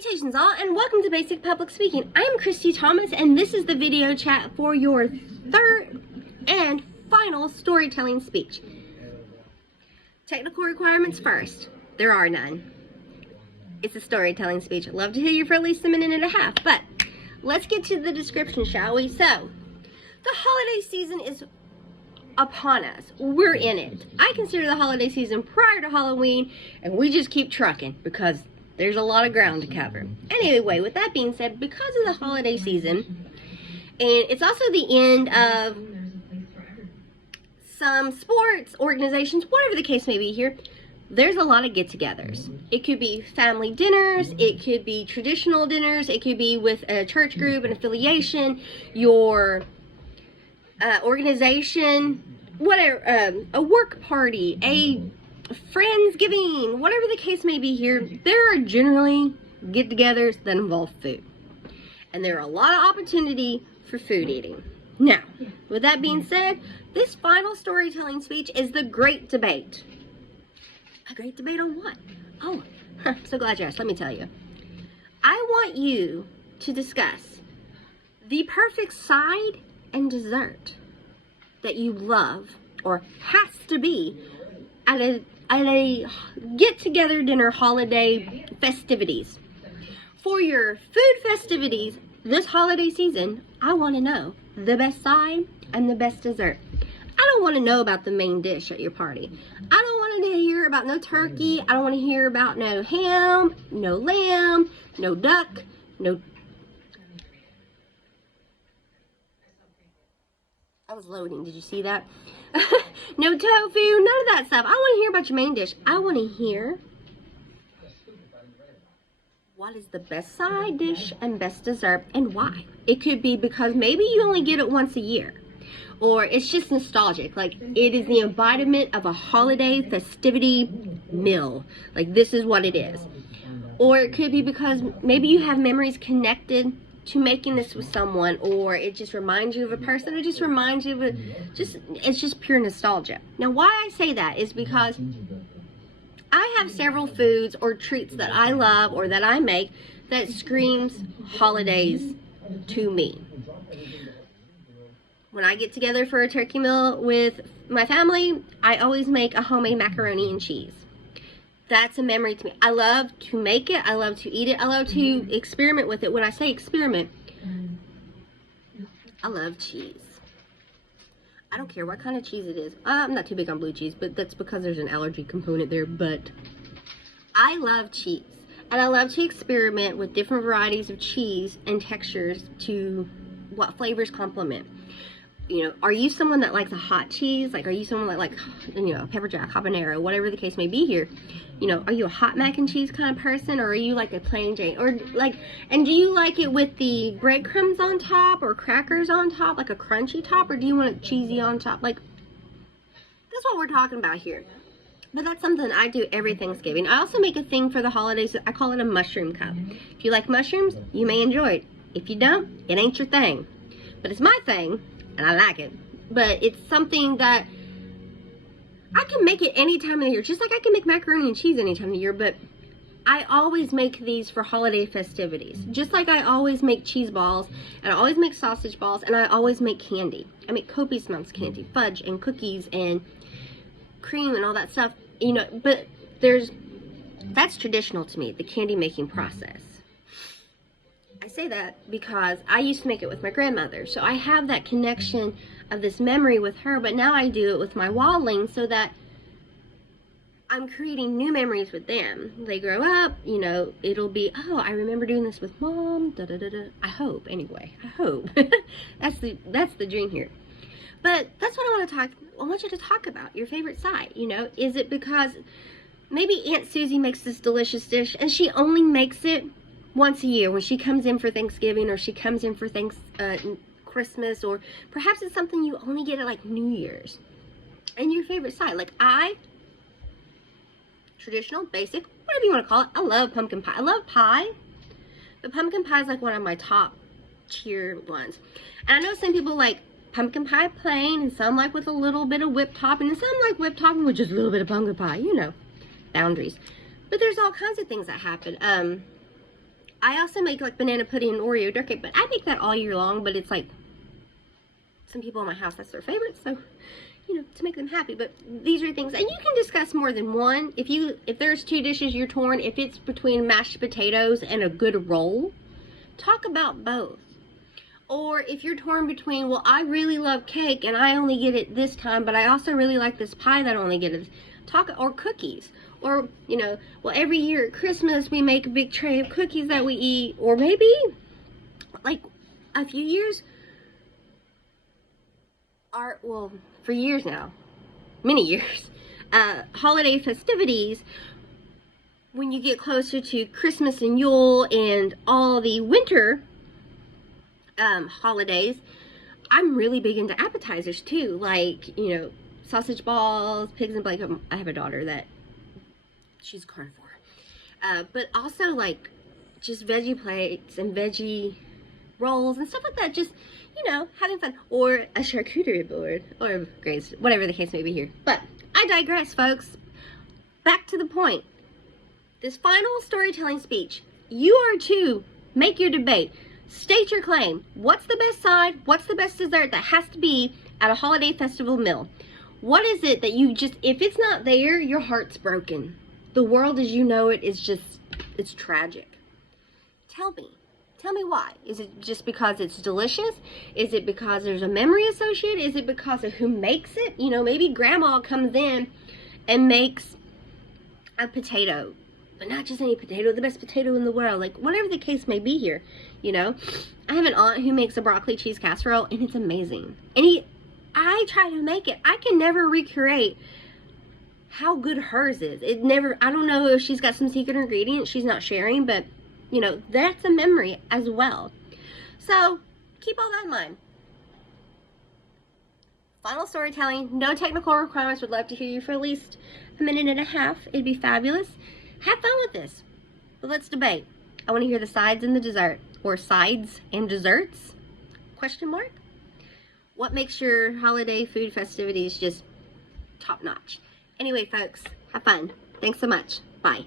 Salutations all, and welcome to Basic Public Speaking. I'm Christy Thomas, and this is the video chat for your third and final storytelling speech. Technical requirements first. There are none. It's a storytelling speech. I'd love to hear you for at least a minute and a half, but let's get to the description, shall we? So, the holiday season is upon us. We're in it. I consider the holiday season prior to Halloween, and we just keep trucking because there's a lot of ground to cover. Anyway, with that being said, because of the holiday season, and it's also the end of some sports organizations, whatever the case may be here, there's a lot of get-togethers. It could be family dinners, it could be traditional dinners, it could be with a church group, an affiliation, your organization, whatever, a work party, a Friendsgiving, whatever the case may be here, there are generally get-togethers that involve food. And there are a lot of opportunity for food eating. Now, with that being said, this final storytelling speech is the great debate. A great debate on what? Oh, I'm so glad you asked. Let me tell you. I want you to discuss the perfect side and dessert that you love or has to be at a get-together dinner holiday festivities. For your food festivities this holiday season, I want to know the best side and the best dessert. I don't want to know about the main dish at your party. I don't want to hear about no turkey. I don't want to hear about no ham, no lamb, no duck, no... I was loading. Did you see that? No tofu, none of that stuff. I don't want to hear about your main dish. I want to hear what is the best side dish and best dessert and why. It could be because maybe you only get it once a year. Or it's just nostalgic. Like, it is the embodiment of a holiday festivity meal. Like, this is what it is. Or it could be because maybe you have memories connected to making this with someone, or it just reminds you of a person, or just reminds you of it's just pure nostalgia. Now, why I say that is because I have several foods or treats that I love or that I make that screams holidays to me. When I get together for a turkey meal with my family, I always make a homemade macaroni and cheese. That's a memory to me. I love to make it. I love to eat it. I love to experiment with it. When I say experiment, I love cheese. I don't care what kind of cheese it is. I'm not too big on blue cheese, but that's because there's an allergy component there. But I love cheese. And I love to experiment with different varieties of cheese and textures to what flavors complement. You know, are you someone that likes a hot cheese? Like, are you someone that like, you know, pepper jack, habanero, whatever the case may be here? You know, are you a hot mac and cheese kind of person, or are you like a plain Jane? Or like, and do you like it with the breadcrumbs on top or crackers on top, like a crunchy top, or do you want it cheesy on top? Like, that's what we're talking about here. But that's something I do every Thanksgiving. I also make a thing for the holidays. I call it a mushroom cup. If you like mushrooms, you may enjoy it. If you don't, it ain't your thing. But it's my thing. And I like it, but it's something that I can make it any time of the year, just like I can make macaroni and cheese any time of the year. But I always make these for holiday festivities, just like I always make cheese balls, and I always make sausage balls, and I always make candy. I make copious amounts of candy, fudge and cookies and cream and all that stuff, you know. But that's traditional to me, the candy making process. I say that because I used to make it with my grandmother, so I have that connection of this memory with her, but now I do it with my wildlings so that I'm creating new memories with them. They grow up, you know, it'll be, oh, I remember doing this with mom, da da da da. I hope, anyway, I hope. That's the dream here. But that's what I want you to talk about, your favorite side, you know. Is it because maybe Aunt Susie makes this delicious dish and she only makes it once a year when she comes in for Thanksgiving, or she comes in for Christmas, or perhaps it's something you only get at like New Year's. And your favorite side, like traditional, basic, whatever you want to call it. I love pumpkin pie. I love pie, but pumpkin pie is like one of my top tier ones. And I know some people like pumpkin pie plain, and some like with a little bit of whipped topping, and some like whipped topping with just a little bit of pumpkin pie, you know, boundaries. But there's all kinds of things that happen. I also make like banana pudding and Oreo dirt cake, but I make that all year long, but it's like, some people in my house, that's their favorite, so, you know, to make them happy. But these are things, and you can discuss more than one. If there's 2 dishes you're torn, if it's between mashed potatoes and a good roll, talk about both. Or if you're torn between, well, I really love cake and I only get it this time, but I also really like this pie that I only get it. Or cookies. Or, you know, well, every year at Christmas we make a big tray of cookies that we eat. Or maybe, like, a few years, for years now, many years, holiday festivities, when you get closer to Christmas and Yule and all the winter holidays, I'm really big into appetizers too, like, you know, sausage balls, pigs and bacon. I have a daughter that she's carnivore, but also like just veggie plates and veggie rolls and stuff like that, just, you know, having fun. Or a charcuterie board, or grains, whatever the case may be here. But I digress, folks. Back to the point. This final storytelling speech, you are to make your debate. State your claim. What's the best side? What's the best dessert that has to be at a holiday festival meal? What is it that you just, if it's not there, your heart's broken. The world as you know it is just, it's tragic. Tell me. Tell me why. Is it just because it's delicious? Is it because there's a memory associated? Is it because of who makes it? You know, maybe grandma comes in and makes a potato, but not just any potato, the best potato in the world. Like, whatever the case may be here, you know. I have an aunt who makes a broccoli cheese casserole, and it's amazing. And I try to make it. I can never recreate how good hers is. I don't know if she's got some secret ingredient she's not sharing, but, you know, that's a memory as well. So, keep all that in mind. Final storytelling, no technical requirements. Would love to hear you for at least a minute and a half. It'd be fabulous. Have fun with this. But let's debate. I want to hear the sides and the dessert. Or sides and desserts? Question mark? What makes your holiday food festivities just top notch? Anyway, folks, have fun. Thanks so much. Bye.